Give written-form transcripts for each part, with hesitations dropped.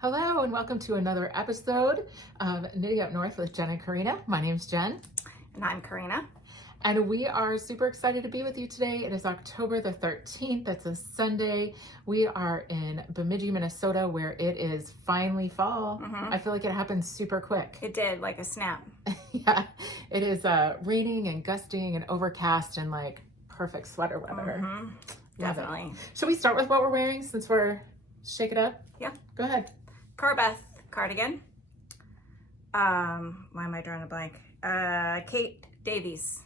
Hello and welcome to another episode of Nitty Up North with Jenn and Corrina. My name's Jenn. And I'm Corrina. And we are super excited to be with you today. It is October the 13th. It's a Sunday. We are in Bemidji, Minnesota, where it is finally fall. I feel like it happened super quick. It did, like a snap. Yeah, it is raining and gusting and overcast and like perfect sweater weather. Definitely. Should we start with what we're wearing since we're shake it up? Yeah. Go ahead. Cardigan. Why am I drawing a blank? Kate Davies.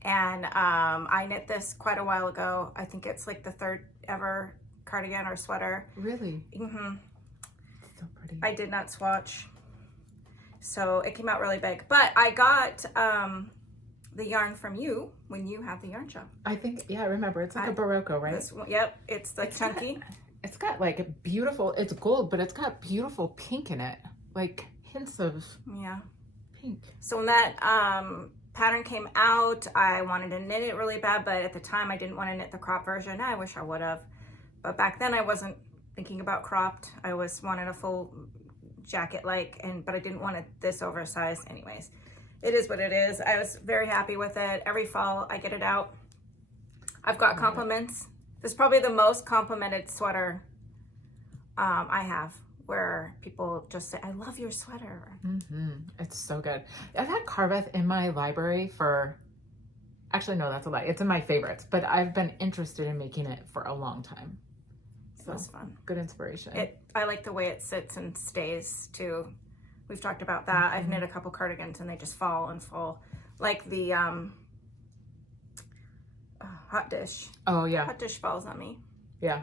And I knit this quite a while ago. I think it's like the third ever cardigan or sweater. Really? Mm-hmm. So pretty. I did not swatch. So it came out really big. But I got the yarn from you when you had the yarn shop. I think, yeah, I remember. It's like a Berocco, right? This one, yep, it's the chunky. It's got like a beautiful, it's gold, but it's got beautiful pink in it. Like hints of pink. So when that pattern came out, I wanted to knit it really bad, but at the time I didn't want to knit the crop version. I wish I would have. But back then I wasn't thinking about cropped. I wanted a full jacket but I didn't want it this oversized anyways. It is what it is. I was very happy with it. Every fall I get it out. I've got compliments. This is probably the most complimented sweater I have, where people just say, I love your sweater. It's so good. I've had Carveth in my library for, actually no, that's a lie. It's in my favorites, but I've been interested in making it for a long time. So it's fun. Good inspiration. I like the way it sits and stays too. We've talked about that. I've knit a couple cardigans and they just fall and fall. Like the hot dish. Oh yeah. Hot dish falls on me. Yeah.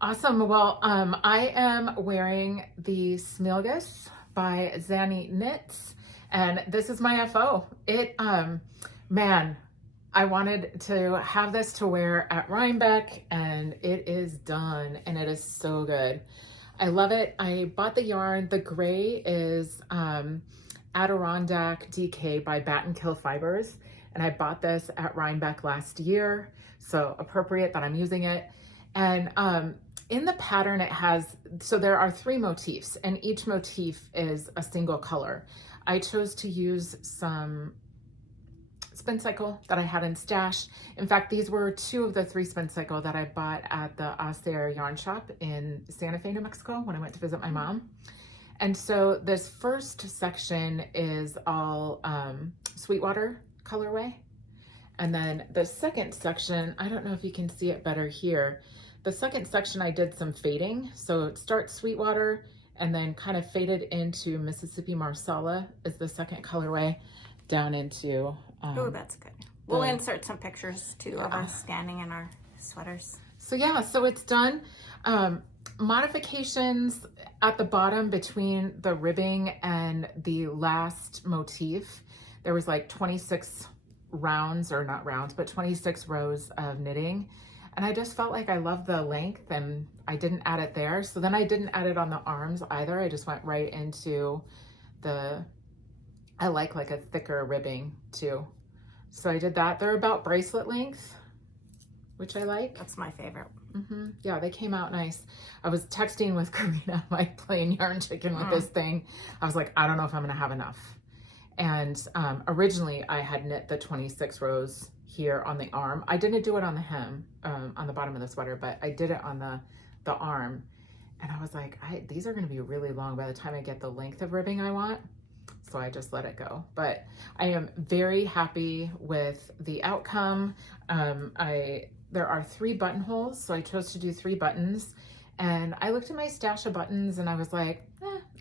Awesome. Well, I am wearing the Smilgus by Zanny Knits, and this is my FO. It, man, I wanted to have this to wear at Rhinebeck, and it is done, and it is so good. I love it. I bought the yarn. The gray is Adirondack DK by Bat and Kill Fibers, and I bought this at Rhinebeck last year, so appropriate that I'm using it. And in the pattern it has, so there are 3 motifs, and each motif is a single color. I chose to use some spin cycle that I had in stash. In fact, these were 2 of the 3 spin cycle that I bought at the Acer yarn shop in Santa Fe, New Mexico when I went to visit my mom. And so this first section is all Sweetwater colorway. And then the second section, I don't know if you can see it better here. The second section I did some fading. So it starts Sweetwater and then kind of faded into Mississippi Marsala is the second colorway down into... oh, that's good. We'll insert some pictures too of us standing in our sweaters. So yeah, so it's done. Modifications at the bottom between the ribbing and the last motif. There was like 26 rounds, or not rounds, but 26 rows of knitting. And I just felt like I loved the length and I didn't add it there. So then I didn't add it on the arms either. I just went right into I like a thicker ribbing too. So I did that. They're about bracelet length, which I like. That's my favorite. Yeah, they came out nice. I was texting with Corrina, like playing yarn chicken with this thing. I was like, I don't know if I'm gonna have enough. And originally I had knit the 26 rows here on the arm. I didn't do it on the hem, on the bottom of the sweater, but I did it on the arm. And I was like, these are gonna be really long by the time I get the length of ribbing I want. So I just let it go. But I am very happy with the outcome. There are 3 buttonholes, so I chose to do 3 buttons. And I looked at my stash of buttons and I was like,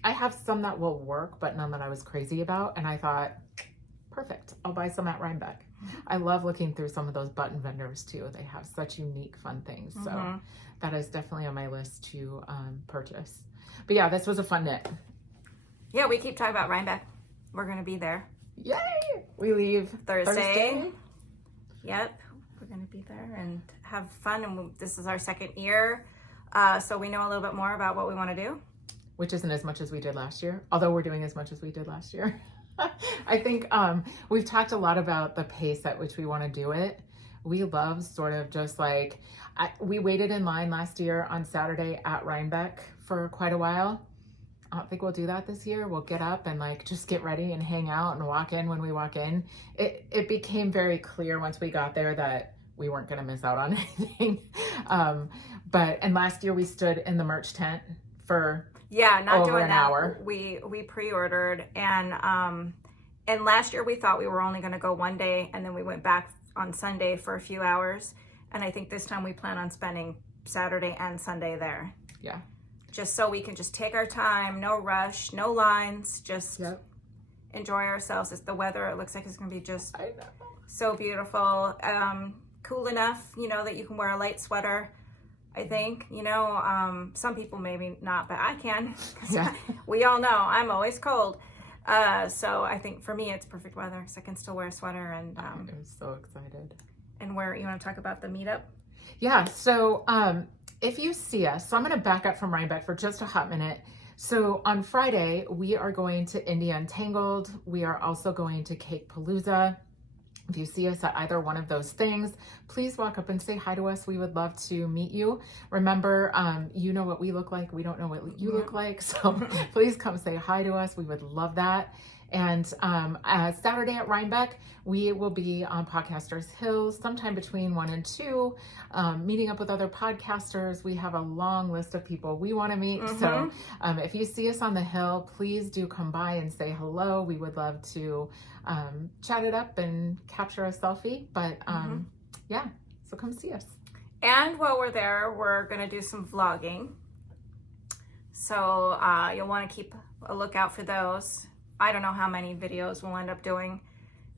I have some that will work, but none that I was crazy about. And I thought, perfect, I'll buy some at Rhinebeck. I love looking through some of those button vendors too. They have such unique, fun things. So that is definitely on my list to purchase. But yeah, this was a fun knit. Yeah, we keep talking about Rhinebeck. We're going to be there. Yay! We leave Thursday. Yep, we're going to be there and have fun. And this is our 2nd year. So we know a little bit more about what we want to do. Which isn't as much as we did last year, although we're doing as much as we did last year. I think we've talked a lot about the pace at which we want to do it, we love sort of just like, we waited in line last year on Saturday at Rhinebeck for quite a while. I don't think we'll do that this year. We'll get up and like just get ready and hang out and walk in when we walk in. It became very clear once we got there that we weren't going to miss out on anything. And last year we stood in the merch tent for not over doing an that. hour. We pre-ordered, and last year we thought we were only going to go one day, and then we went back on Sunday for a few hours. And I think this time we plan on spending Saturday and Sunday there. Yeah. Just so we can just take our time, no rush, no lines, just enjoy ourselves. It's the weather. It looks like it's going to be just so beautiful. Cool enough, that you can wear a light sweater, I think. Some people maybe not, but I can. We all know I'm always cold. So I think for me, it's perfect weather because I can still wear a sweater. And I'm so excited. And where you want to talk about the meetup? Yeah. So, if you see us, so I'm going to back up from Rhinebeck for just a hot minute. So on Friday, we are going to India Untangled. We are also going to Cake Palooza. If you see us at either one of those things, please walk up and say hi to us. We would love to meet you. Remember, you know what we look like. We don't know what you look like. So please come say hi to us. We would love that. And Saturday at Rhinebeck, we will be on Podcasters Hill sometime between 1 and 2, meeting up with other podcasters. We have a long list of people we want to meet. So if you see us on the hill, please do come by and say hello. We would love to chat it up and capture a selfie. But so come see us. And while we're there, we're going to do some vlogging. So you'll want to keep a lookout for those. I don't know how many videos we'll end up doing,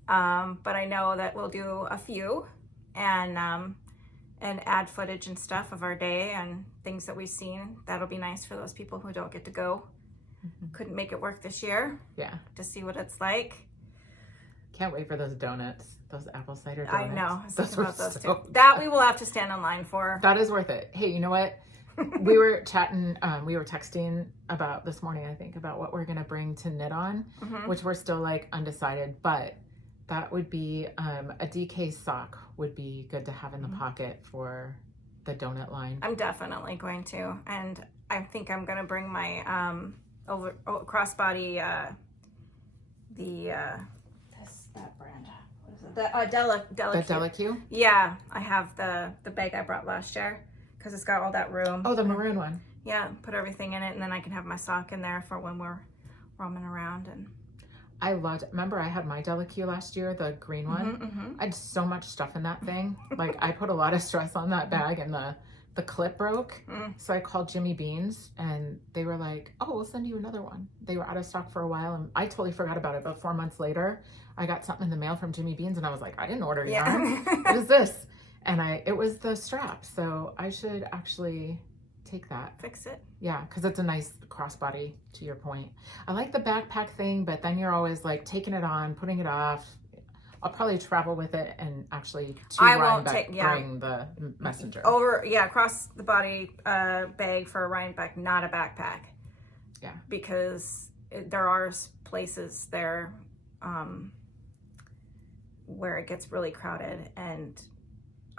but I know that we'll do a few and add footage and stuff of our day and things that we've seen. That'll be nice for those people who don't get to go. Couldn't make it work this year. Yeah. To see what it's like. Can't wait for those donuts, those apple cider donuts. I know. Those were so too. That we will have to stand in line for. That is worth it. Hey, you know what? We were chatting, we were texting about this morning, I think, about what we're going to bring to knit on, which we're still like undecided, but that would be a DK sock would be good to have in the pocket for the donut line. I'm definitely going to. And I think I'm going to bring my crossbody, that brand. What is it? The Delicu? Yeah, I have the bag I brought last year. Because it's got all that room. Oh, the maroon one. Yeah, put everything in it, and then I can have my sock in there for when we're roaming around. And I loved. Remember, I had my Delicu last year, the green one. I had so much stuff in that thing. Like I put a lot of stress on that bag, and the clip broke. So I called Jimmy Beans, and they were like, "Oh, we'll send you another one." They were out of stock for a while, and I totally forgot about it. But 4 months later, I got something in the mail from Jimmy Beans, and I was like, "I didn't order yarn. What is this?" And it was the strap, so I should actually take that. Fix it. Yeah, because it's a nice crossbody, to your point. I like the backpack thing, but then you're always like taking it on, putting it off. I'll probably travel with it and actually bring the messenger. Cross the body bag for a Rhinebeck, not a backpack. Yeah. Because there are places there where it gets really crowded, and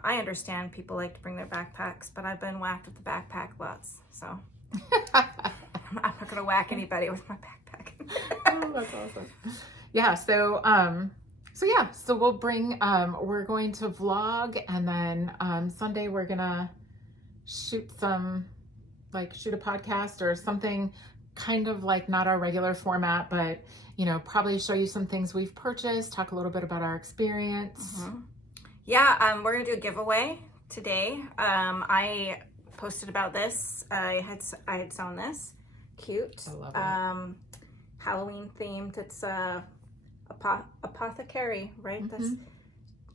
I understand people like to bring their backpacks, but I've been whacked with the backpack lots, so I'm not going to whack anybody with my backpack. Oh, that's awesome. Yeah, so we'll bring, we're going to vlog, and then Sunday we're going to shoot a podcast or something kind of like not our regular format, but, probably show you some things we've purchased, talk a little bit about our experience. Yeah, we're going to do a giveaway today. I posted about this. I had sewn this. Cute. I love it. Halloween themed. It's apothecary, right? This.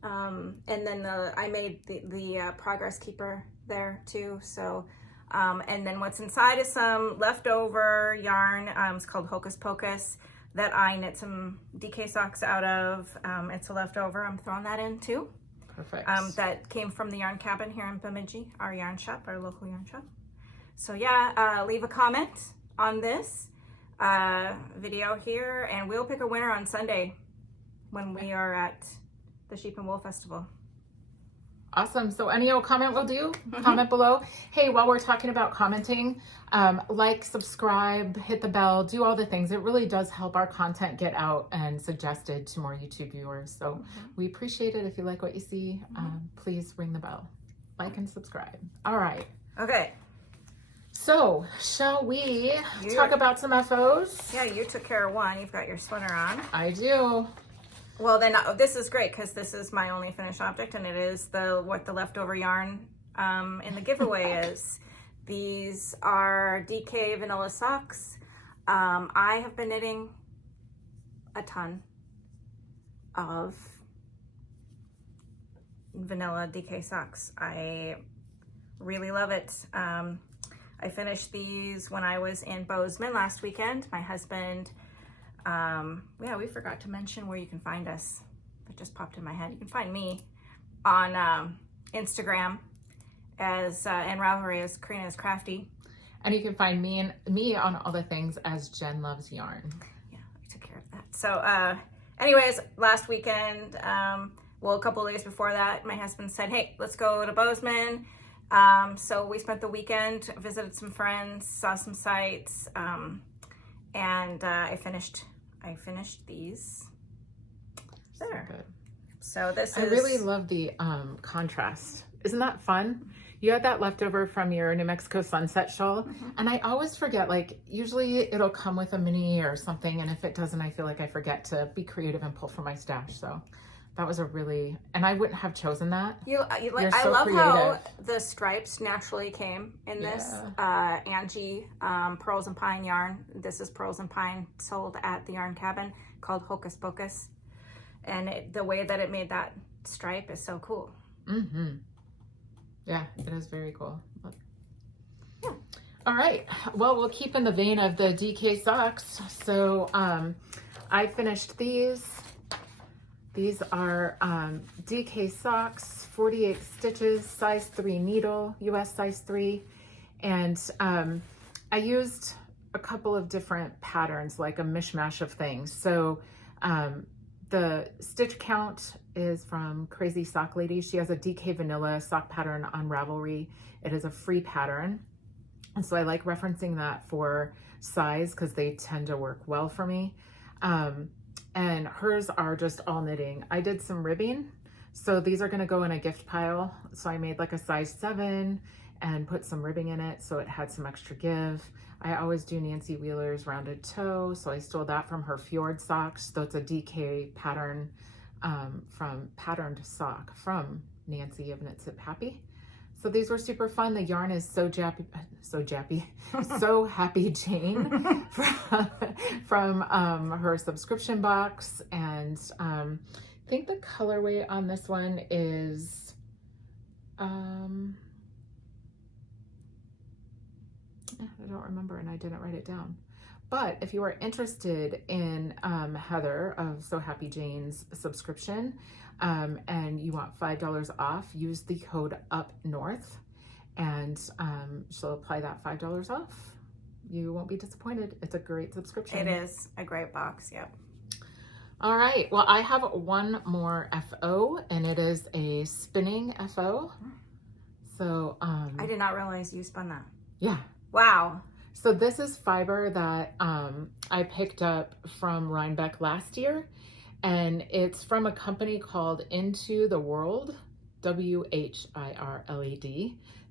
And then I made the progress keeper there too. So, and then what's inside is some leftover yarn. It's called Hocus Pocus that I knit some DK socks out of. It's a leftover. I'm throwing that in too. Perfect. That came from the Yarn Cabin here in Bemidji, our yarn shop, our local yarn shop. So yeah, leave a comment on this video here, and we'll pick a winner on Sunday when we are at the Sheep and Wool Festival. Awesome. So any old comment will do. Comment below. Hey, while we're talking about commenting, like, subscribe, hit the bell, do all the things. It really does help our content get out and suggested to more YouTube viewers. So we appreciate it. If you like what you see, please ring the bell, like and subscribe. All right. Okay. So shall we talk about some FOs? Yeah, you took care of one. You've got your sweater on. I do. Well, then this is great because this is my only finished object, and it is what the leftover yarn in the giveaway is. These are DK vanilla socks. I have been knitting a ton of vanilla DK socks. I really love it. I finished these when I was in Bozeman last weekend. My husband, yeah, we forgot to mention where you can find us. That just popped in my head. You can find me on Instagram as and Ravelry as Corrina's Crafty. And you can find me on all the things as Jen Loves Yarn. Yeah, I took care of that. So anyways, last weekend, well, a couple of days before that, my husband said, hey, let's go to Bozeman. So we spent the weekend, visited some friends, saw some sights, and I finished these. There. So good. So this is... I really love the contrast. Isn't that fun? You had that leftover from your New Mexico sunset shawl, and I always forget, like, usually it'll come with a mini or something, and if it doesn't, I feel like I forget to be creative and pull from my stash. So that was a really, and I wouldn't have chosen that. I love creative. How the stripes naturally came in this. Angie, Purls and Pine yarn. This is Purls and Pine, sold at the yarn cabin, called Hocus Pocus. And the way that it made that stripe is so cool. Yeah, it is very cool. Yeah. All right. Well, we'll keep in the vein of the DK socks. So I finished these. These are DK socks, 48 stitches, size 3 needle, US size 3. And I used a couple of different patterns, like a mishmash of things. So the stitch count is from Crazy Sock Lady. She has a DK vanilla sock pattern on Ravelry. It is a free pattern. And so I like referencing that for size because they tend to work well for me. And hers are just all knitting. I did some ribbing. So these are gonna go in a gift pile. So I made like a size 7 and put some ribbing in it so it had some extra give. I always do Nancy Wheeler's rounded toe. So I stole that from her Fjord socks. So it's a DK pattern from Patterned Sock from Nancy of Knit Sip Happy. So these were super fun. The yarn is so Happy Jane from her subscription box. And I think the colorway on this one is, I don't remember and I didn't write it down. But if you are interested in Heather of So Happy Jane's subscription, and you want $5 off, use the code UPNORTH and she'll apply that $5 off. You won't be disappointed. It's a great subscription. It is a great box, yep. All right, well, I have one more FO and it is a spinning FO. So I did not realize you spun that. Yeah. Wow. So this is fiber that I picked up from Rhinebeck last year, and it's from a company called Into the World, WHIRLED,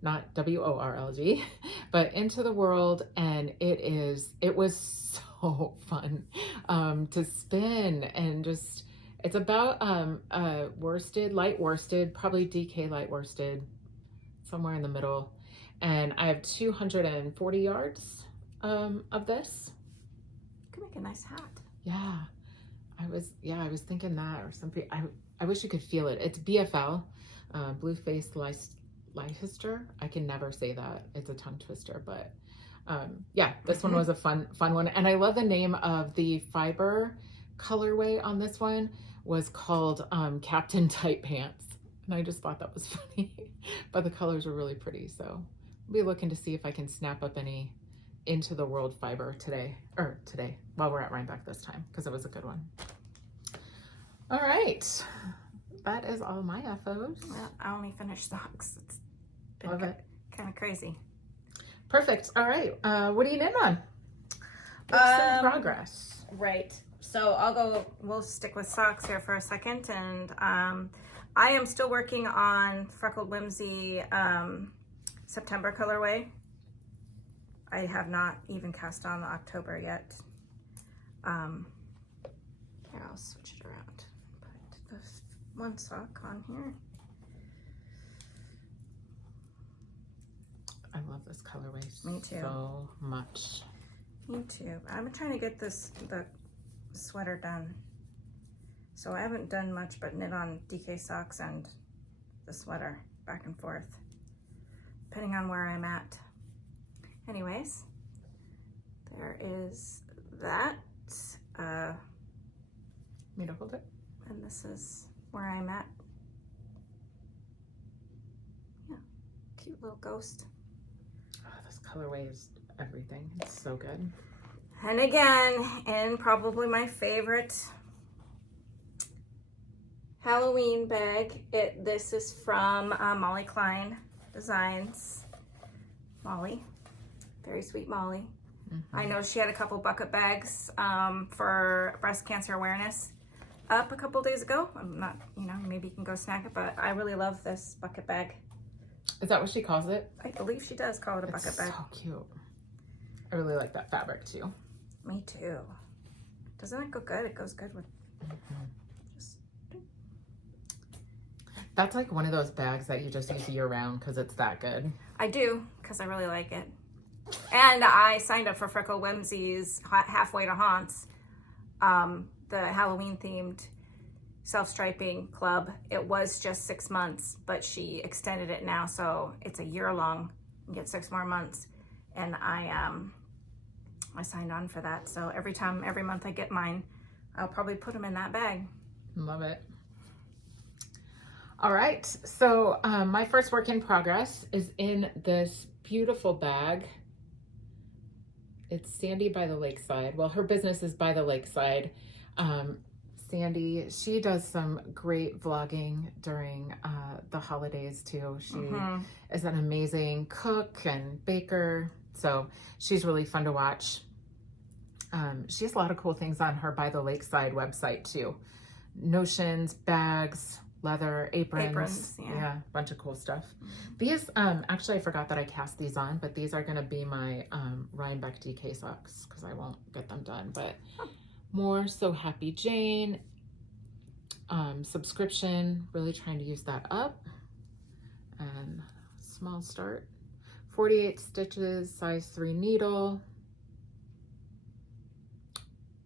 not WORLG, but Into the World, and it was so fun to spin, and just, it's about worsted, light worsted, probably DK light worsted, somewhere in the middle. And I have 240 yards of this. Could make a nice hat. Yeah, I was thinking that or something. I wish you could feel it. It's BFL, Blue Faced Leicester. I can never say that. It's a tongue twister, but yeah, this one was a fun one. And I love the name of the fiber colorway on this one was called Captain Tightpants. And I just thought that was funny, but the colors were really pretty. So I'll be looking to see if I can snap up any Into the World fiber today, while we're at Rhinebeck this time, because it was a good one. All right, that is all my FOs. Well, I only finished socks. It's been Love it. kind of crazy. Perfect. All right. What are you in on? What's in progress? Right. So we'll stick with socks here for a second. And I am still working on Freckled Whimsey September colorway. I have not even cast on the October yet. Here, I'll switch it around. Put this one sock on here. I love this colorway Me too. so much. Me too. I'm trying to get the sweater done. So I haven't done much but knit on DK socks and the sweater back and forth, depending on where I'm at. Anyways, there is that. Me to hold it? And this is where I'm at. Yeah, cute little ghost. Oh, this colorway is everything. It's so good. And again, in probably my favorite Halloween bag. This is from Molly Klein Designs. Molly, very sweet Molly. Mm-hmm. I know she had a couple bucket bags for breast cancer awareness up a couple days ago. I'm not, maybe you can go snack it, but I really love this bucket bag. Is that what she calls it? I believe she does call it a bucket bag. So cute. I really like that fabric too. Me too. Doesn't it go good? It goes good with just. That's like one of those bags that you just use year round because it's that good. I do, because I really like it. And I signed up for Freckled Whimsy's Halfway to Haunts, the Halloween themed self-striping club. It was just 6 months, but she extended it now, so it's a year long. You get 6 more months. And I signed on for that. So every month I get mine, I'll probably put them in that bag. Love it. All right. So my first work in progress is in this beautiful bag. It's Sandy by the Lakeside. Well, her business is by the Lakeside. Sandy, she does some great vlogging during the holidays too. She is an amazing cook and baker. So she's really fun to watch. She has a lot of cool things on her By the Lakeside website too. Notions, bags, leather, aprons. Yeah, a bunch of cool stuff. These, actually I forgot that I cast these on, but these are gonna be my Rhinebeck DK socks because I won't get them done. But more So Happy Jane, subscription, really trying to use that up. And small start. 48 stitches, size 3 needle,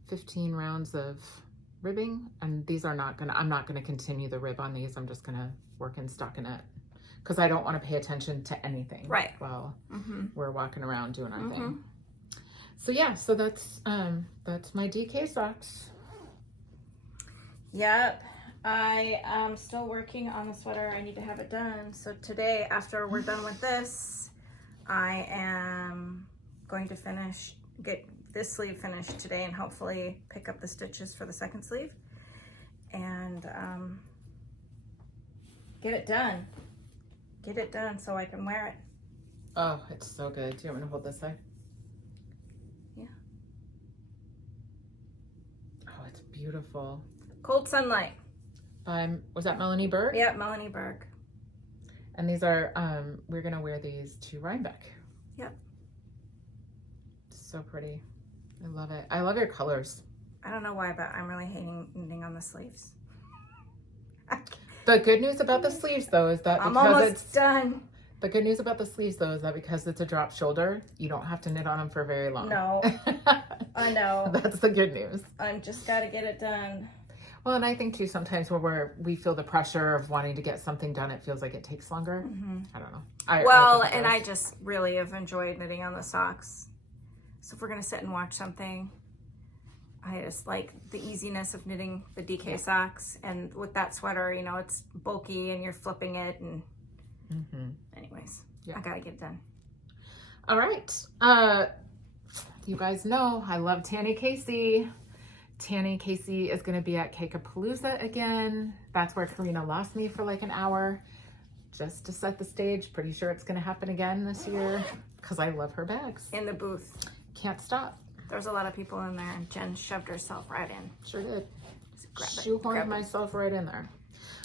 15 rounds of ribbing, and these are not gonna, I'm not gonna continue the rib on these. I'm just gonna work in stockinette because I don't want to pay attention to anything while we're walking around doing our thing. So yeah, so that's my DK socks. Yep. I am still working on the sweater. I need to have it done. So today, after we're done with this, I am going to get this sleeve finished today and hopefully pick up the stitches for the second sleeve and get it done. Get it done so I can wear it. Oh, it's so good. Do you want me to hold this side? Yeah. Oh, it's beautiful. Cold Sunlight. Was that Melanie Berg? Yeah, Melanie Berg. And these are, we're gonna wear these to Rhinebeck. Yep. So pretty. I love it. I love your colors. I don't know why, but I'm really hating knitting on the sleeves. The good news about the sleeves though is that I'm almost done. The good news about the sleeves though is that because it's a drop shoulder, you don't have to knit on them for very long. No, I know. That's the good news. I just gotta get it done. Well, and I think too, sometimes when we feel the pressure of wanting to get something done, it feels like it takes longer. I don't know. I just really have enjoyed knitting on the socks. So if we're gonna sit and watch something, I just like the easiness of knitting the DK socks. And with that sweater, it's bulky and you're flipping it. And anyways, I gotta get it done. All right. You guys know I love Tanny Casey. Tanny Casey is going to be at Cake-A-Palooza again. That's where Corrina lost me for like an hour just to set the stage. Pretty sure it's going to happen again this year because I love her bags. In the booth. Can't stop. There's a lot of people in there, and Jen shoved herself right in. Sure did. Grab Shoehorned myself right in there.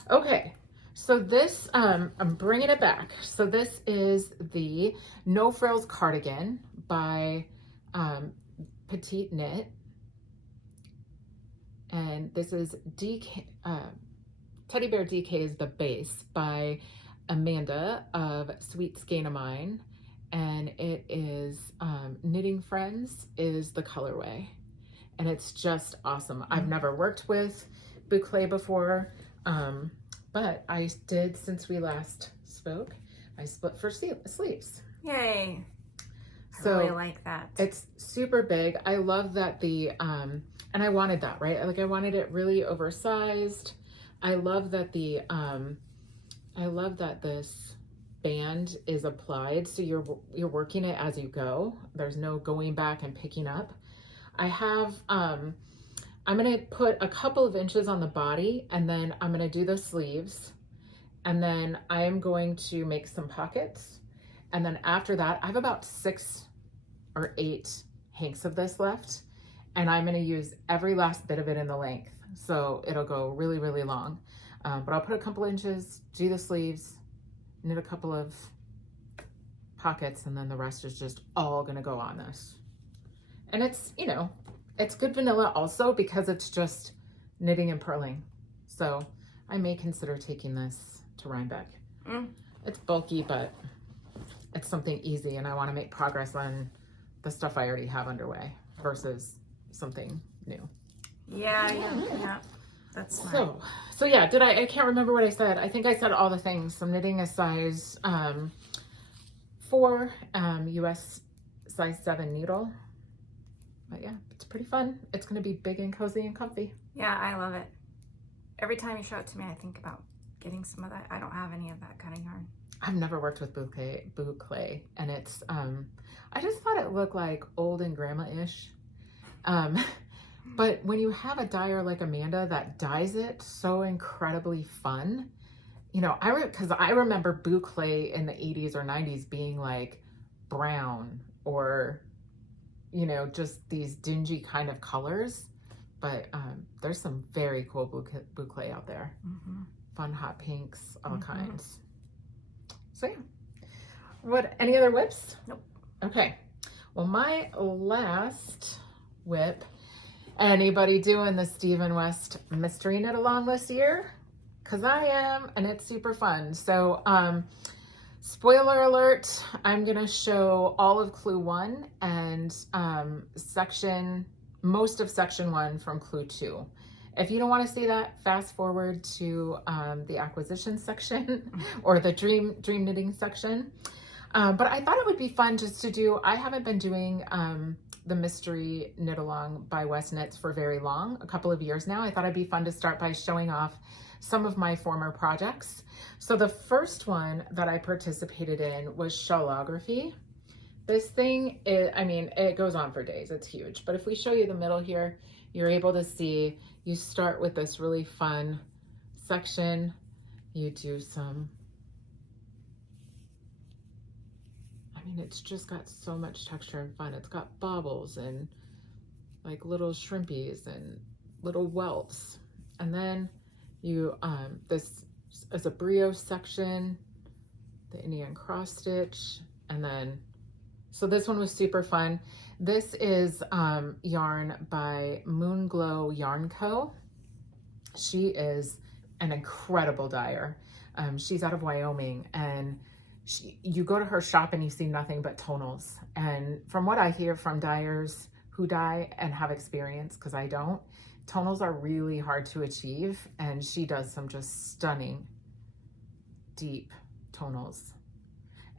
Okay, so this, I'm bringing it back. So this is the No Frills cardigan by Petite Knit. And this is DK, Teddy Bear DK is the base by Amanda of Sweet Skein of Mine. And it is Knitting Friends is the colorway. And it's just awesome. I've never worked with boucle before, but I did since we last spoke. I split for sleeves. Yay. So I really like that. It's super big. I love that the, and I wanted that, right? Like I wanted it really oversized. I love that the, I love that this band is applied. So you're working it as you go. There's no going back and picking up. I have, I'm going to put a couple of inches on the body and then I'm going to do the sleeves. And then I am going to make some pockets. And then after that, I have about 6 or 8 hanks of this left. And I'm going to use every last bit of it in the length. So it'll go really, really long. But I'll put a couple inches, do the sleeves, knit a couple of pockets, and then the rest is just all going to go on this. And it's, you know, it's good vanilla also because it's just knitting and purling. So I may consider taking this to Rhinebeck. It's bulky, but it's something easy, and I want to make progress on the stuff I already have underway versus something new. Yeah. That's smart. So yeah, I can't remember what I said. I think I said all the things. I'm knitting a size 4, US size 7 needle. But yeah, it's pretty fun. It's going to be big and cozy and comfy. Yeah, I love it. Every time you show it to me, I think about getting some of that. I don't have any of that kind of yarn. I've never worked with boucle, and it's, I just thought it looked like old and grandma-ish. But when you have a dyer like Amanda that dyes it so incredibly fun, you know, because I remember boucle in the 80s or 90s being like brown or, you know, just these dingy kind of colors. But there's some very cool boucle out there. Fun hot pinks, all kinds. So yeah. Any other whips? Nope. Okay. Well, my last whip, anybody doing the Stephen West mystery knit along this year? Because I am, and it's super fun. So spoiler alert, I'm going to show all of Clue 1 and most of section 1 from Clue 2. If you don't want to see that, fast forward to the acquisition section or the dream knitting section. But I thought it would be fun just to do, I haven't been doing the mystery knit along by Westknits for very long, a couple of years now. I thought it'd be fun to start by showing off some of my former projects. So the first one that I participated in was shawlography. This thing, it goes on for days. It's huge. But if we show you the middle here, you're able to see, you start with this really fun section. You do some, it's just got so much texture and fun. It's got baubles and like little shrimpies and little welts. And then you, this is a brioche section, the Indian cross stitch, and then, so this one was super fun. This is yarn by Moonglow Yarn Co. She is an incredible dyer. She's out of Wyoming, and you go to her shop and you see nothing but tonals. And from what I hear from dyers who dye and have experience, because I don't, tonals are really hard to achieve, and she does some just stunning deep tonals.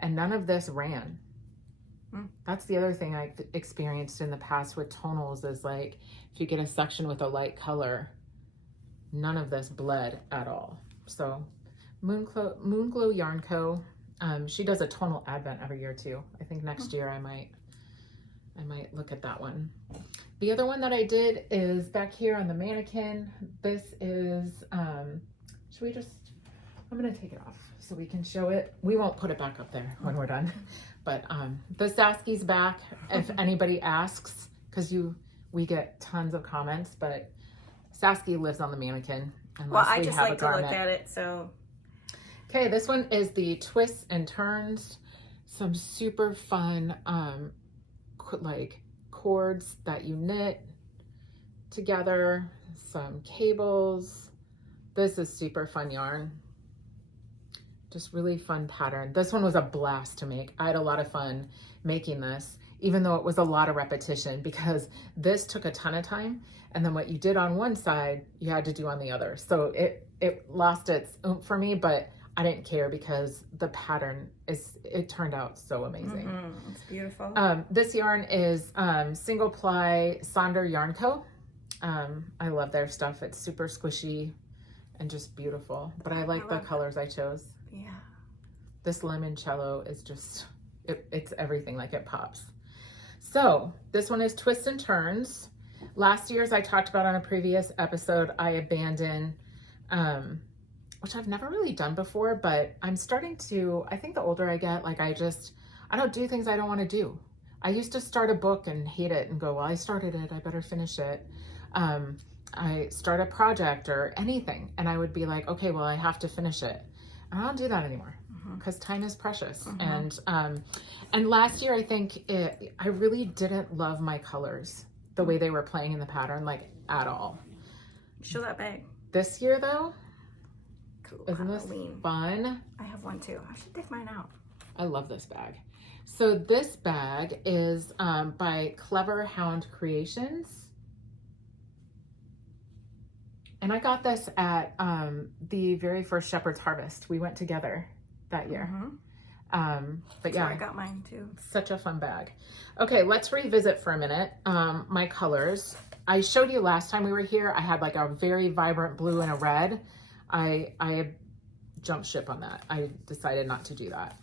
And none of this ran. That's the other thing I've experienced in the past with tonals is like, if you get a section with a light color, none of this bled at all. So Moonglow Yarn Co. She does a tonal advent every year too. I think next year I might I might look at that one. The other one that I did is back here on the mannequin. This is, should we just, I'm gonna take it off so we can show it. We won't put it back up there when we're done. But the Sasky's back, if anybody asks, because we get tons of comments, but Sasky lives on the mannequin. Well, I just like to look at it, so. Okay, this one is the twists and turns. Some super fun, like cords that you knit together, some cables. This is super fun yarn. Just really fun pattern. This one was a blast to make. I had a lot of fun making this, even though it was a lot of repetition, because this took a ton of time. And then what you did on one side, you had to do on the other. So it lost its oomph for me, but I didn't care because the pattern it turned out so amazing. It's beautiful. This yarn is single ply Sonder Yarn Co. I love their stuff. It's super squishy and just beautiful, but I like the colors I chose. Yeah. This limoncello is just, it's everything, like it pops. So this one is Twists and Turns. Last year's I talked about on a previous episode, I abandoned, which I've never really done before, but I'm starting to, I think the older I get, like I don't do things I don't want to do. I used to start a book and hate it and go, well, I started it, I better finish it. I start a project or anything and I would be like, okay, well, I have to finish it. And I don't do that anymore because time is precious. And last year, I think I really didn't love my colors the way they were playing in the pattern, like at all. Show that bag. This year though, Cool. isn't this fun? I have one too. I should take mine out. I love this bag. So this bag is by Clever Hound Creations. And I got this at the very first Shepherd's Harvest. We went together that year. But yeah, I got mine too. Such a fun bag. Okay, let's revisit for a minute my colors. I showed you last time we were here, I had like a very vibrant blue and a red. I jumped ship on that. I decided not to do that.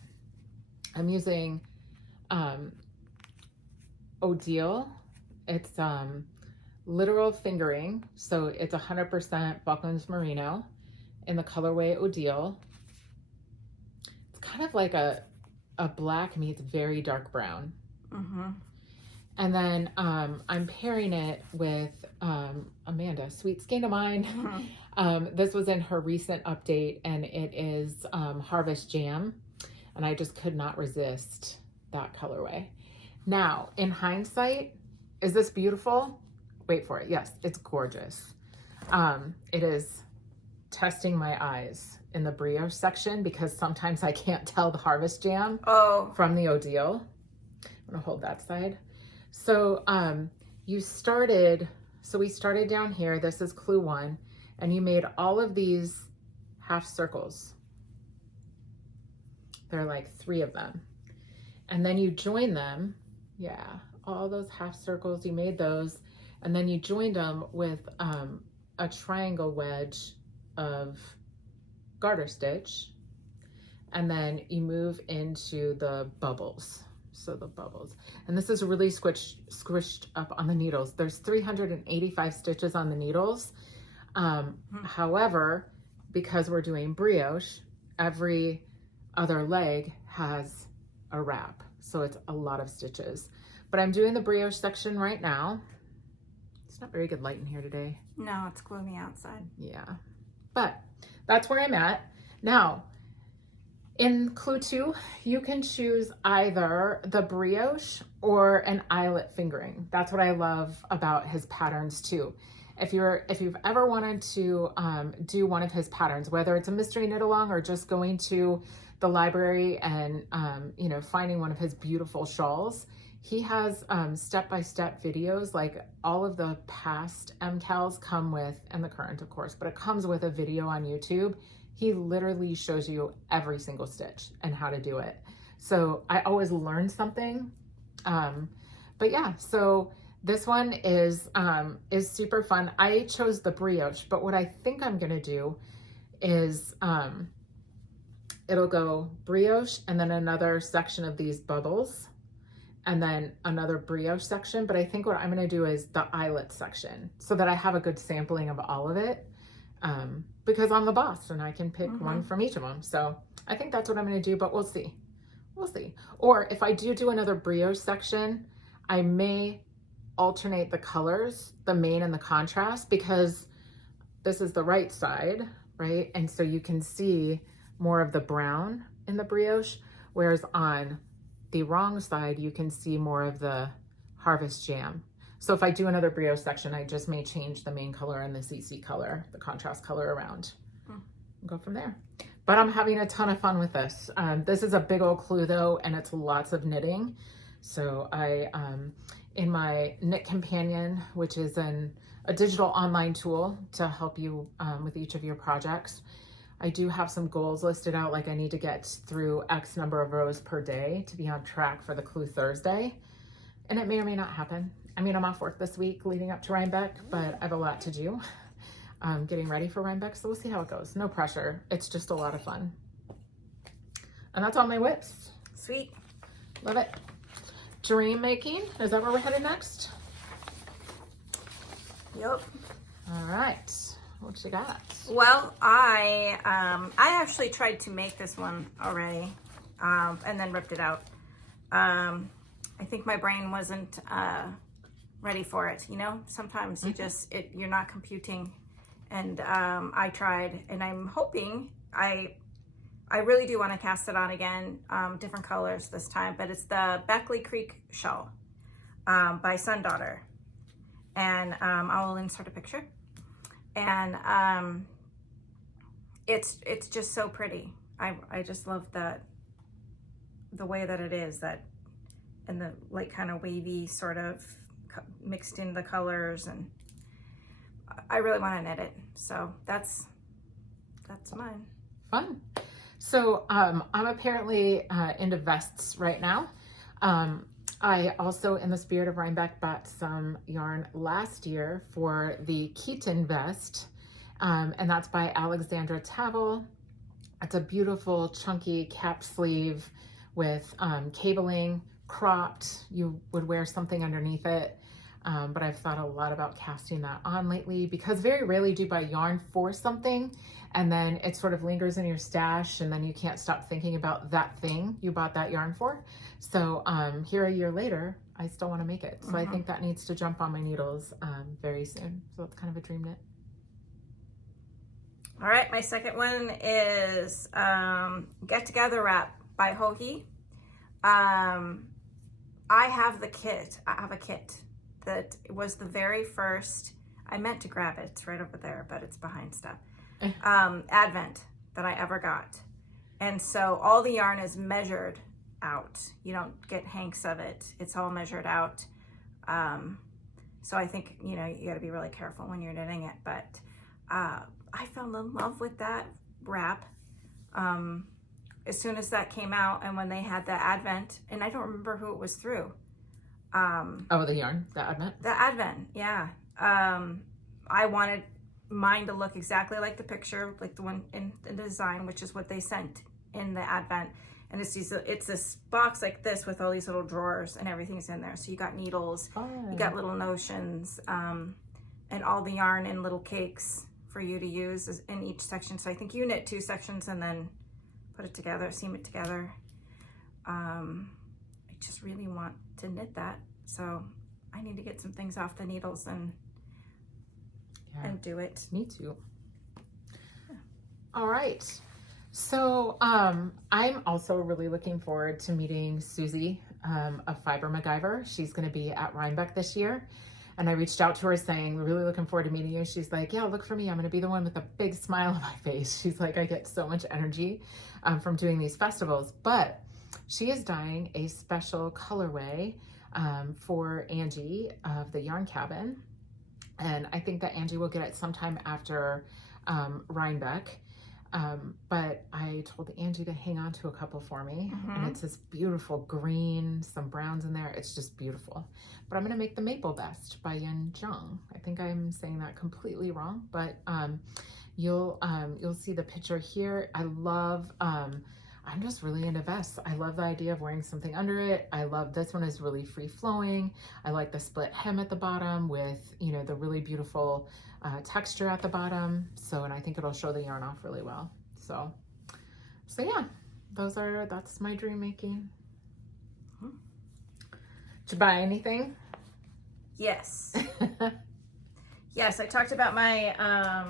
I'm using Odile. It's literal fingering, so it's 100% Buckland's Merino in the colorway Odile. It's kind of like a black meets very dark brown. And then I'm pairing it with Amanda, Sweet Skein of Mine. This was in her recent update, and it is Harvest Jam, and I just could not resist that colorway. Now, in hindsight, is this beautiful? Wait for it. Yes, it's gorgeous. It is testing my eyes in the brioche section because sometimes I can't tell the Harvest Jam from the Odile. I'm gonna hold that side. So we started down here. This is clue 1, and you made all of these half circles. There are like 3 of them. And then you join them. Yeah, all those half circles, you made those. And then you joined them with a triangle wedge of garter stitch. And then you move into the bubbles. So the bubbles. And this is really squished up on the needles. There's 385 stitches on the needles. However, because we're doing brioche, every other leg has a wrap. So it's a lot of stitches. But I'm doing the brioche section right now. It's not very good light in here today. No, it's gloomy outside. Yeah, but that's where I'm at. Now, in clue 2, you can choose either the brioche or an eyelet fingering. That's what I love about his patterns too. If you've ever wanted to do one of his patterns, whether it's a mystery knit along or just going to the library and finding one of his beautiful shawls, he has step-by-step videos. Like all of the past MKALs come with, and the current of course, but it comes with a video on YouTube. He literally shows you every single stitch and how to do it. So I always learn something. But yeah, so this one is super fun. I chose the brioche, but what I think I'm gonna do is it'll go brioche and then another section of these bubbles. and then another brioche section. But I think what I'm going to do is the eyelet section so that I have a good sampling of all of it, because I'm the boss and I can pick one from each of them. So I think that's what I'm going to do, but we'll see. We'll see. Or if I do another brioche section, I may alternate the colors, the main and the contrast, because this is the right side, right? And so you can see more of the brown in the brioche, whereas on the wrong side, you can see more of the harvest jam. So if I do another brioche section, I just may change the main color and the CC color, the contrast color around, and go from there. But I'm having a ton of fun with this. This is a big old clue though, and it's lots of knitting. So I, in my Knit Companion, which is a digital online tool to help you with each of your projects, I do have some goals listed out, like I need to get through X number of rows per day to be on track for the Clue Thursday. And it may or may not happen. I mean, I'm off work this week leading up to Rhinebeck, but I have a lot to do. Getting ready for Rhinebeck, so we'll see how it goes. No pressure. It's just a lot of fun. And that's all my whips. Sweet. Love it. Dream making. Is that where we're headed next? Yep. All right. What you got? Well, I actually tried to make this one already, and then ripped it out. I think my brain wasn't ready for it. You know, sometimes you just you're not computing. And I tried, and I'm hoping I really do want to cast it on again, different colors this time. But it's the Beckley Creek Shell by Sundaughter, and I will insert a picture. And it's just so pretty. I just love the way that it is, that, and the like kind of wavy sort of mixed in the colors, and I really want to knit it. So that's mine. Fun. So I'm apparently into vests right now. I also, in the spirit of Rhinebeck, bought some yarn last year for the Keaton vest, and that's by Alexandra Tavel. It's a beautiful chunky cap sleeve with cabling, cropped. You would wear something underneath it, but I've thought a lot about casting that on lately, because very rarely do you buy yarn for something and then it sort of lingers in your stash and then you can't stop thinking about that thing you bought that yarn for. So here a year later, I still want to make it. So I think that needs to jump on my needles very soon. So it's kind of a dream knit. All right, my second one is Get Together Wrap by Joji. I have the kit. I have a kit that was the very first. I meant to grab it. It's right over there, but it's behind stuff. Advent that I ever got. And so all the yarn is measured out. You don't get hanks of it. It's all measured out. So I think, you know, you got to be really careful when you're knitting it. But I fell in love with that wrap as soon as that came out, and when they had the Advent, and I don't remember who it was through. Oh, the yarn, the Advent? The Advent, yeah. I wanted mine to look exactly like the picture, like the one in the design, which is what they sent in the Advent. And it's this box like this with all these little drawers and everything's in there. So you got needles, you got little notions, and all the yarn in little cakes for you to use in each section. So I think you knit 2 sections and then put it together, seam it together. I just really want to knit that. So I need to get some things off the needles and do it. Me too. Yeah. All right. So I'm also really looking forward to meeting Susie of Fiber MacGyver. She's going to be at Rhinebeck this year. And I reached out to her saying, we're really looking forward to meeting you. She's like, yeah, look for me. I'm going to be the one with a big smile on my face. She's like, I get so much energy from doing these festivals. But she is dyeing a special colorway for Angie of the Yarn Cabin. And I think that Angie will get it sometime after Rhinebeck. But I told Angie to hang on to a couple for me. And it's this beautiful green, some browns in there. It's just beautiful. But I'm going to make the Maple Vest by Yen Zheng. I think I'm saying that completely wrong, but you'll see the picture here. I love I'm just really into vests. I love the idea of wearing something under it. I love this one is really free flowing. I like the split hem at the bottom with, you know, the really beautiful texture at the bottom. So, and I think it'll show the yarn off really well. So yeah, that's my dream making. Did you buy anything? Yes. Yes, I talked about my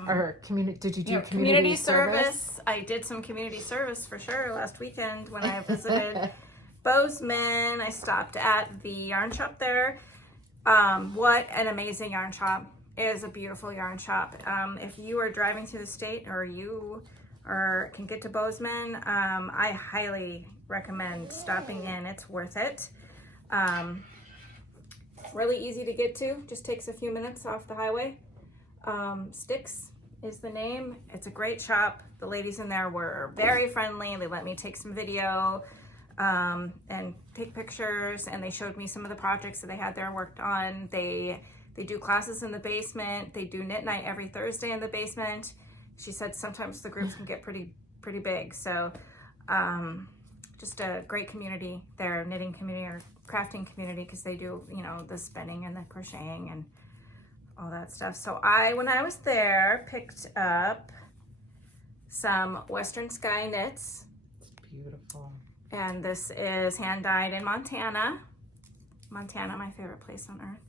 or community. Did you do community service? I did some community service for sure last weekend when I visited Bozeman. I stopped at the yarn shop there. What an amazing yarn shop. It is a beautiful yarn shop. If you are driving through the state or can get to Bozeman, I highly recommend stopping in. It's worth it. Really easy to get to, just takes a few minutes off the highway. Sticks is the name. It's a great shop. The ladies in there were very friendly. They let me take some video and take pictures, and they showed me some of the projects that they had there worked on. They do classes in the basement. They do knit night every Thursday in the basement. She said sometimes the groups can get pretty big. So just a great community there, knitting community or crafting community, because they do, you know, the spinning and the crocheting and all that stuff. So when I was there, picked up some Western Sky knits. It's beautiful. And this is hand dyed in Montana. Montana, my favorite place on earth.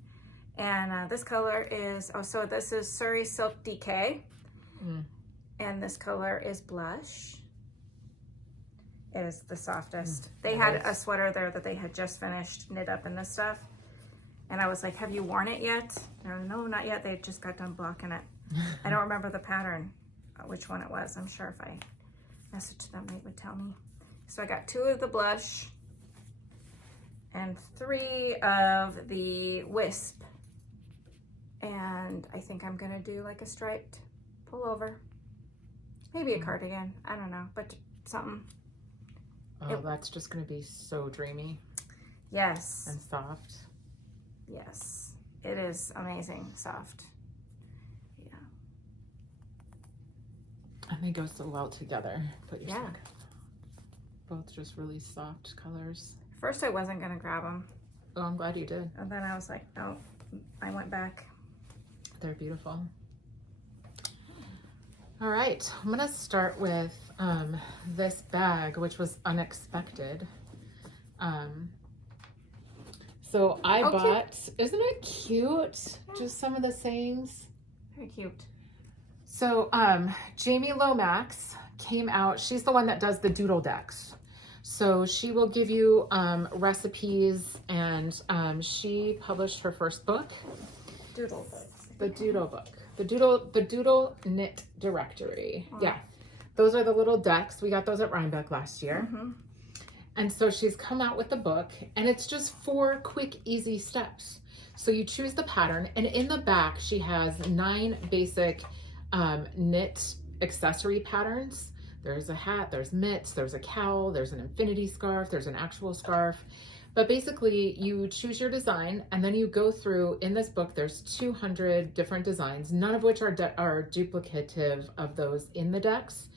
And this color is, so this is Surrey Silk DK. And this color is Blush. It is the softest. They had a sweater there that they had just finished knit up in this stuff. And I was like, have you worn it yet? No, not yet. They just got done blocking it. I don't remember the pattern, which one it was. I'm sure if I messaged them, they would tell me. So I got 2 of the Blush and 3 of the Wisp. And I think I'm gonna do like a striped pullover. Maybe a cardigan, I don't know, but something. Oh, that's just going to be so dreamy. Yes. And soft. Yes. It is amazing soft. Yeah. And they go so well together. Yeah. Both just really soft colors. First I wasn't going to grab them. Oh, I'm glad you did. And then I was like, no, I went back. They're beautiful. All right, I'm gonna start with this bag, which was unexpected. So I bought, isn't it cute? Just some of the sayings. Very cute. So Jamie Lomax came out. She's the one that does the doodle decks. So she will give you recipes, and she published her first book. Doodle book. The doodle book. The doodle knit directory. Yeah, those are the little decks. We got those at Rhinebeck last year. And so she's come out with the book, and it's just 4 quick, easy steps. So you choose the pattern, and in the back she has 9 basic knit accessory patterns. There's a hat, there's mitts, there's a cowl, there's an infinity scarf, there's an actual scarf. But basically you choose your design, and then you go through, in this book there's 200 different designs, none of which are duplicative of those in the decks.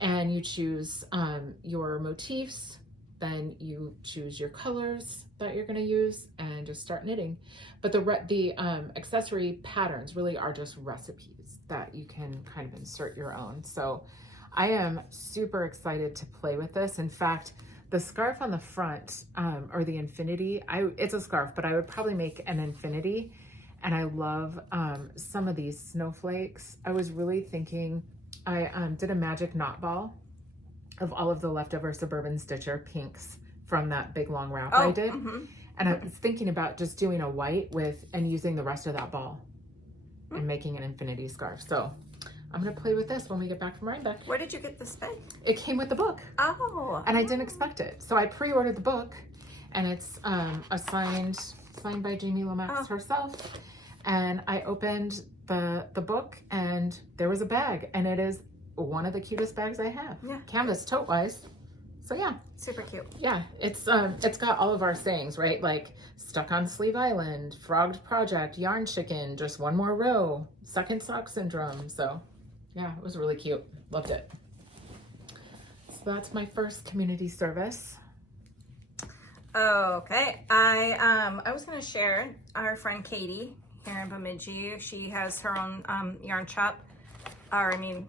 And you choose your motifs, then you choose your colors that you're going to use, and just start knitting. But the accessory patterns really are just recipes that you can kind of insert your own. So I am super excited to play with this. In fact, the scarf on the front, or the infinity, it's a scarf, but I would probably make an infinity. And I love some of these snowflakes. I was really thinking, I did a magic knot ball of all of the leftover Suburban Stitcher pinks from that big long wrap I did. And I was thinking about just doing a white and using the rest of that ball and making an infinity scarf. So I'm gonna play with this when we get back from Rhinebeck. Where did you get this bag? It came with the book. Oh. And I didn't expect it. So I pre-ordered the book, and it's signed by Jamie Lomax herself. And I opened the book, and there was a bag, and it is one of the cutest bags I have. Yeah. Canvas tote wise. So yeah. Super cute. Yeah, it's got all of our sayings, right? Like stuck on Sleeve Island, frogged project, yarn chicken, just one more row, second sock syndrome. So yeah, it was really cute. Loved it. So So that's my first community service. Okay, I was going to share our friend Katie here in Bemidji. She has her own yarn shop, yarn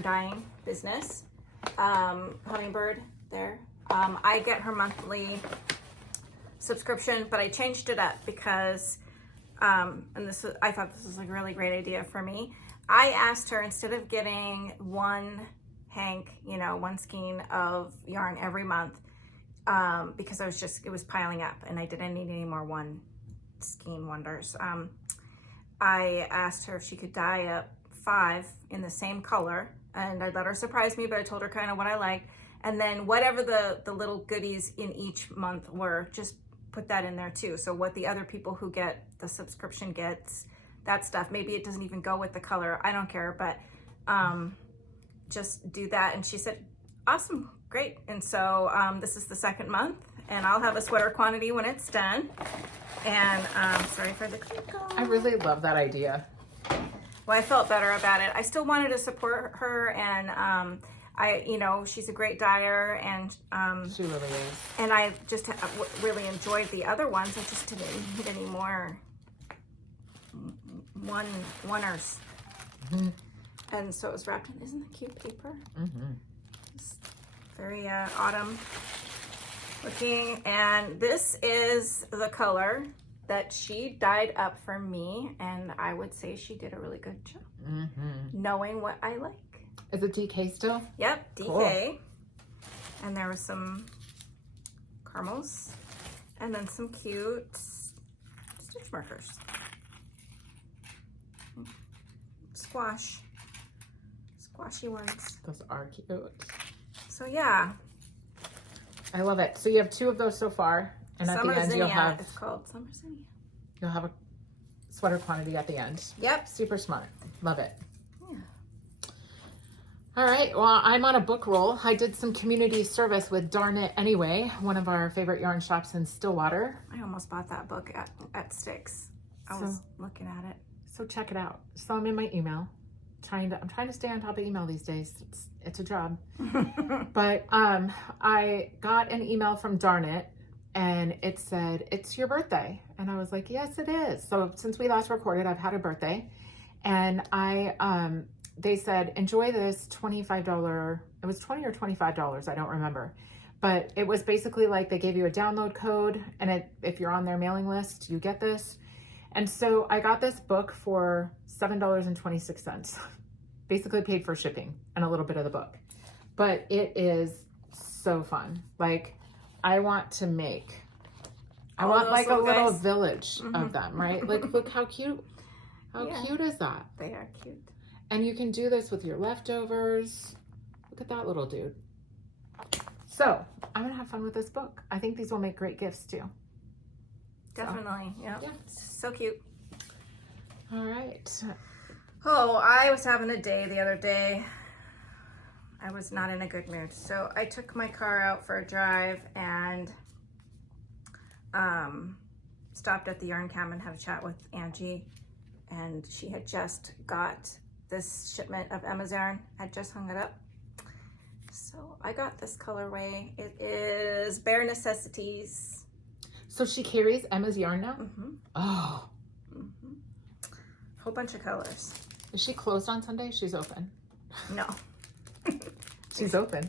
dyeing business. Hummingbird there. I get her monthly subscription, but I changed it up because, I thought this was a really great idea for me. I asked her, instead of getting one hank, one skein of yarn every month, because it was piling up and I didn't need any more one skein wonders. I asked her if she could dye up 5 in the same color, and I let her surprise me, but I told her kind of what I liked. And then whatever the little goodies in each month were, just put that in there too. So what the other people who get the subscription gets, that stuff, maybe it doesn't even go with the color, I don't care, but just do that. And she said, awesome, great. And so this is the 2nd month, and I'll have a sweater quantity when it's done. And sorry for the crinkle. I really love that idea. Well, I felt better about it. I still wanted to support her, and she's a great dyer, and she really is. And I just really enjoyed the other ones. I just didn't need any more oneers. Mm-hmm. And so it was wrapped in, isn't that cute paper? Mm-hmm. It's very autumn looking. And this is the color that she dyed up for me, and I would say she did a really good job, knowing what I like. Is it DK still? Yep, DK. Cool. And there was some caramels, and then some cute stitch markers. Squashy ones. Those are cute. So yeah. I love it. So you have 2 of those so far. And at the end, you'll have, it's called Summer Zinnia. You'll have a sweater quantity at the end. Yep. Super smart. Love it. Yeah. All right. Well, I'm on a book roll. I did some community service with Darn It Anyway, one of our favorite yarn shops in Stillwater. I almost bought that book at Sticks. I was looking at it. So check it out. So I'm in my email. I'm trying to stay on top of email these days. It's a job. But I got an email from Darn It, and it said, it's your birthday. And I was like, yes, it is. So since we last recorded, I've had a birthday. And they said, enjoy this $25, it was $20 or $25, I don't remember. But it was basically like they gave you a download code, and if you're on their mailing list, you get this. And so I got this book for $7.26. Basically paid for shipping and a little bit of the book. But it is so fun. Like, I want like a little village of them, right? Like, look how cute. How cute is that? They are cute. And you can do this with your leftovers. Look at that little dude. So I'm gonna have fun with this book. I think these will make great gifts too. Definitely. So, yeah. So cute. All right. Oh, I was having a day the other day. I was not in a good mood. So I took my car out for a drive and stopped at the yarn cam and had a chat with Angie. And she had just got this shipment of Emma's yarn. I just hung it up. So I got this colorway. It is Bare Necessities. So she carries Emma's yarn now? Mm-hmm. Oh. Mm-hmm. Whole bunch of colors. Is she closed on Sunday? She's open. No. She's open.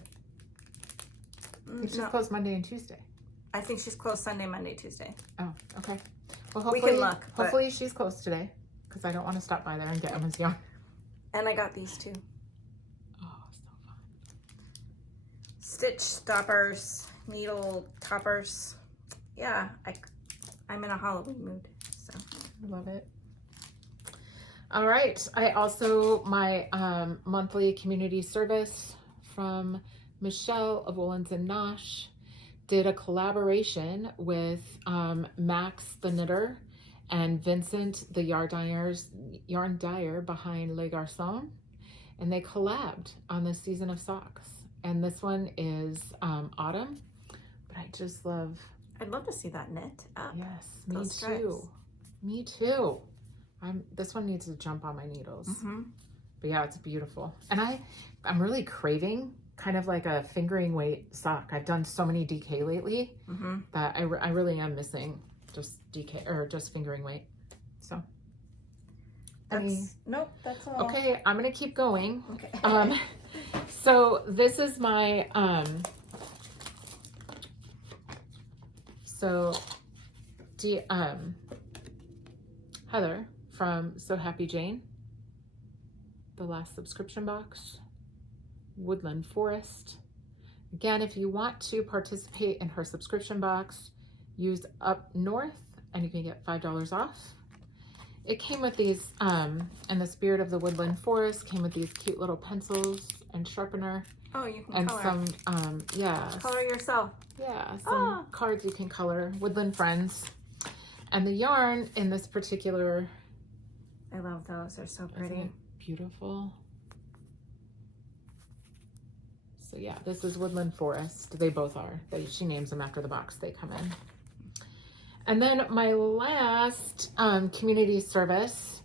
She's closed Monday and Tuesday. I think she's closed Sunday, Monday, Tuesday. Oh, okay. Well, hopefully, we can look. Hopefully she's closed today, because I don't want to stop by there and get Emma's yarn. And I got these too. Oh, so fun. Stitch stoppers, needle toppers. Yeah, I'm in a Halloween mood, so. Love it. All right. I also, my monthly community service from Michelle of Woolens and Nosh did a collaboration with Max the knitter and Vincent the yarn dyer behind Les Garçons, and they collabed on this season of socks. And this one is autumn, but I just love. I'd love to see that knit up. Yes, me too. Me too. This one needs to jump on my needles. Mm-hmm. But yeah, it's beautiful. And I'm really craving kind of like a fingering weight sock. I've done so many DK lately that I really am missing just DK or just fingering weight. So nope, that's all. Okay, I'm gonna keep going. Okay. So this is my Heather from So Happy Jane, the last subscription box, Woodland Forest. Again, if you want to participate in her subscription box, use UPNORTH and you can get $5 off. It came with these, in the spirit of the Woodland Forest, came with these cute little pencils and sharpener. Oh, you can and color. Some, Color yourself. Yeah, some cards you can color, Woodland Friends. And the yarn in this particular... I love those. They're so pretty. Isn't it beautiful? So yeah, this is Woodland Forest. They both are. She names them after the box they come in. And then my last community service.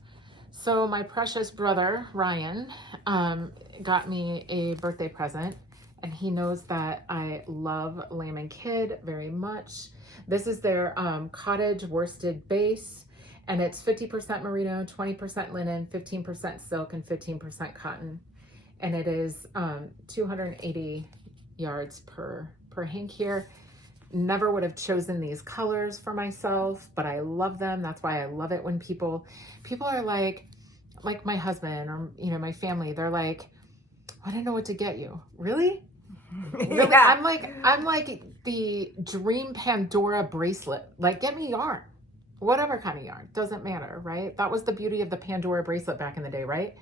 So my precious brother, Ryan, got me a birthday present. And he knows that I love Lamb and Kid very much. This is their cottage worsted base. And it's 50% merino, 20% linen, 15% silk, and 15% cotton. And it is 280 yards per hank here. Never would have chosen these colors for myself, but I love them. That's why I love it when people are like my husband or, you know, my family, they're like, I don't know what to get you. Really? Really? Yeah. I'm like the dream Pandora bracelet. Like, get me yarn. Whatever kind of yarn. Doesn't matter, right? That was the beauty of the Pandora bracelet back in the day, right?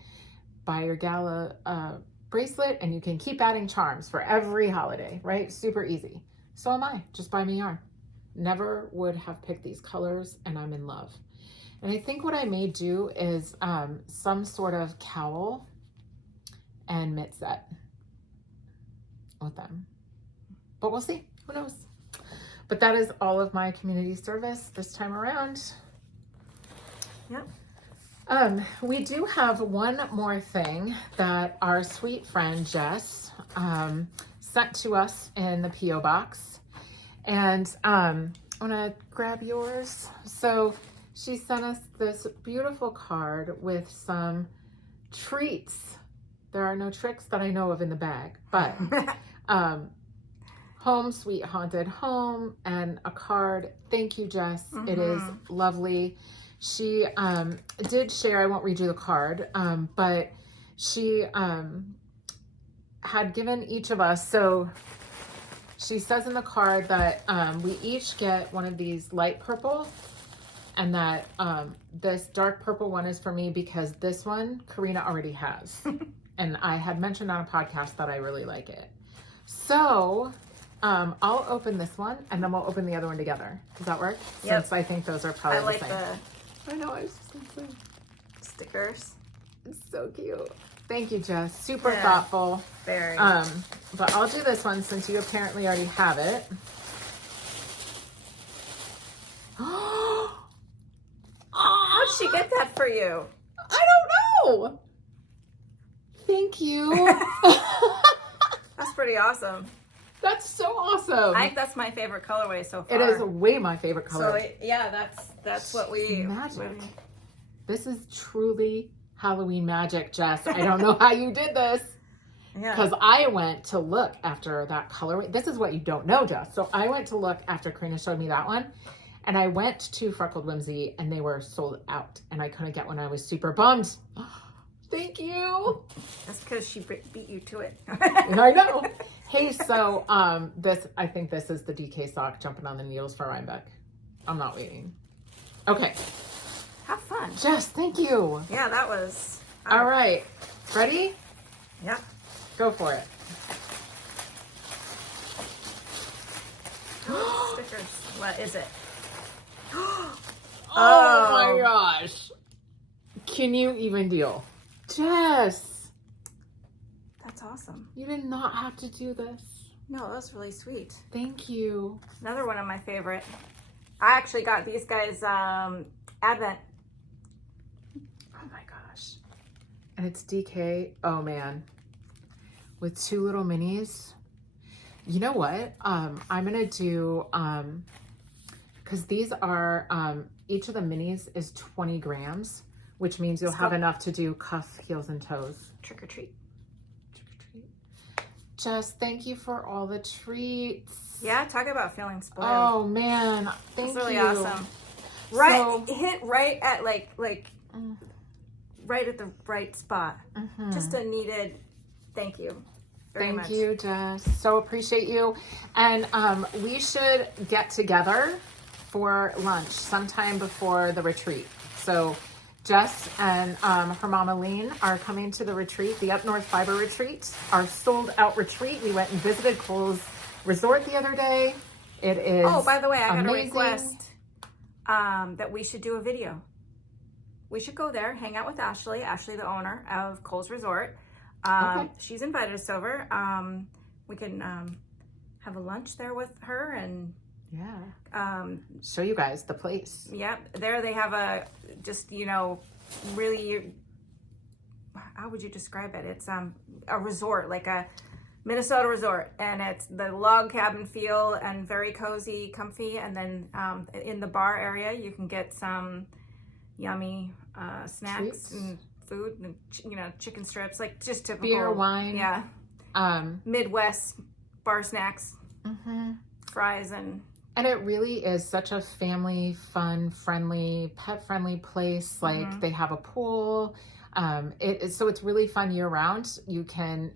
Buy your gala bracelet and you can keep adding charms for every holiday, right? Super easy. So am I. Just buy me yarn. Never would have picked these colors and I'm in love. And I think what I may do is some sort of cowl and mitt set with them. But we'll see. Who knows? But that is all of my community service this time around. Yep. We do have one more thing that our sweet friend Jess sent to us in the P.O. box. And I want to grab yours. So she sent us this beautiful card with some treats. There are no tricks that I know of in the bag, but home, sweet haunted home, and a card. Thank you, Jess. It is lovely. She did share, I won't read you the card, but she had given each of us, so she says in the card that we each get one of these light purple, and that this dark purple one is for me because this one Corrina already has. And I had mentioned on a podcast that I really like it. So I'll open this one and then we'll open the other one together. Does that work? Yep. Since I think those are probably I like the same. I know, I was just gonna say. Stickers. It's so cute. Thank you, Jess. Super thoughtful. Very. But I'll do this one since you apparently already have it. How'd she get that for you? I don't know. Thank you. That's pretty awesome. That's so awesome. I think that's my favorite colorway so far. It is way my favorite color. So yeah, that's what we magic. This is truly Halloween magic, Jess. I don't know how you did this. Yeah. Because I went to look after that colorway. This is what you don't know, Jess. So I went to look after Corrina showed me that one. And I went to Freckled Whimsy and they were sold out. And I couldn't get one. I was super bummed. Thank you. That's because she beat you to it. I know. Hey, so I think this is the DK sock jumping on the needles for Rhinebeck. I'm not waiting. Okay. Have fun. Jess, thank you. Yeah, that was. All right. Ready? Yeah. Go for it. Stickers. What is it? Oh my gosh. Can you even deal? Jess. That's awesome. You did not have to do this. No, that was really sweet. Thank you. Another one of my favorite. I actually got these guys Advent. Oh my gosh. And it's DK. Oh man. with 2 little minis. You know what? I'm gonna do, because these are, each of the minis is 20 grams, which means you'll have enough to do cuff, heels, and toes. Trick or treat. Trick or treat. Jess, thank you for all the treats. Yeah, talk about feeling spoiled. Oh man, thank you. It's really awesome. Right, So, hit right at right at the right spot. Just a needed thank you. Very thank much. you, Jess. So appreciate you. And we should get together for lunch sometime before the retreat. So Jess and her mama Lean are coming to the retreat, the Up North Fiber Retreat, our sold out retreat. We went and visited Cole's Resort the other day. It is Oh, by the way, I got amazing. a request that we should do a video. We should go there, hang out with Ashley, the owner of Cole's Resort. Okay. She's invited us over. We can have a lunch there with her and show you guys the place. there they have a just, really, how would you describe it? It's a resort, like a Minnesota resort, and it's the log cabin feel and very cozy, comfy. And then in the bar area, you can get some yummy snacks Treats. and food, and chicken strips, like just typical Beer, wine. Midwest bar snacks, fries, and it really is such a family, fun, friendly, pet friendly place. Like they have a pool. So it's really fun year round. You can,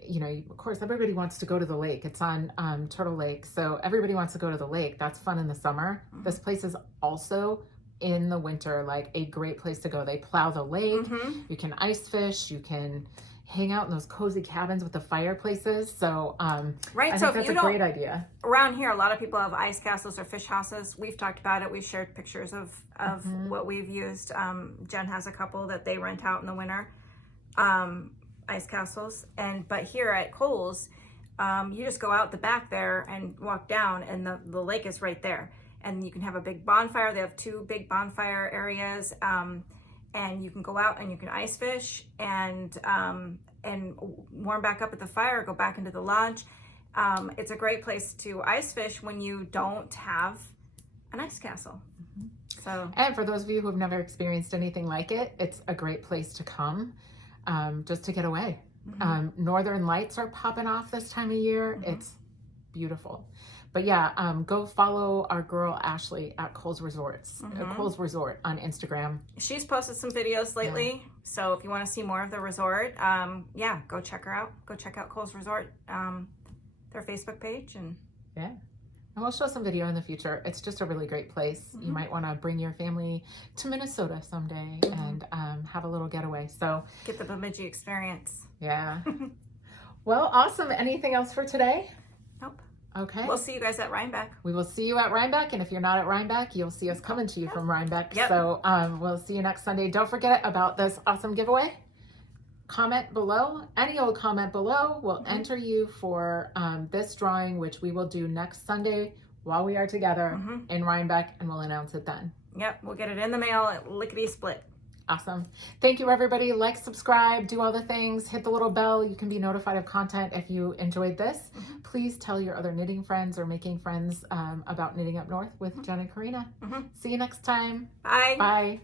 of course, everybody wants to go to the lake. It's on Turtle Lake. So everybody wants to go to the lake. That's fun in the summer. This place is also in the winter, like a great place to go. They plow the lake. You can ice fish. You can hang out in those cozy cabins with the fireplaces. So I think that's a great idea. Around here, a lot of people have ice castles or fish houses. We've talked about it. We've shared pictures of what we've used. Jenn has a couple that they rent out in the winter, ice castles. But here at Cole's, you just go out the back there and walk down, and the lake is right there. And you can have a big bonfire. They have 2 big bonfire areas. And you can go out and you can ice fish and warm back up at the fire, go back into the lodge. It's a great place to ice fish when you don't have an ice castle. And for those of you who have never experienced anything like it, it's a great place to come just to get away. Northern lights are popping off this time of year. It's beautiful. But go follow our girl Ashley at Cole's Resorts, Cole's Resort on Instagram. She's posted some videos lately, so if you want to see more of the resort, go check her out. Go check out Cole's Resort, their Facebook page, and we'll show some video in the future. It's just a really great place. You might want to bring your family to Minnesota someday and have a little getaway. So get the Bemidji experience. Yeah. Well, awesome. Anything else for today? Nope. Okay. We'll see you guys at Rhinebeck. We will see you at Rhinebeck, and if you're not at Rhinebeck, you'll see us coming to you from Rhinebeck. So we'll see you next Sunday. Don't forget about this awesome giveaway. Comment below. Any old comment below will enter you for this drawing, which we will do next Sunday while we are together in Rhinebeck, and we'll announce it then. Yep, we'll get it in the mail at lickety-split. Awesome. Thank you, everybody. Like, subscribe, do all the things, hit the little bell. You can be notified of content if you enjoyed this. Please tell your other knitting friends or making friends about Knitting Up North with Jenn and Corrina. See you next time. Bye. Bye.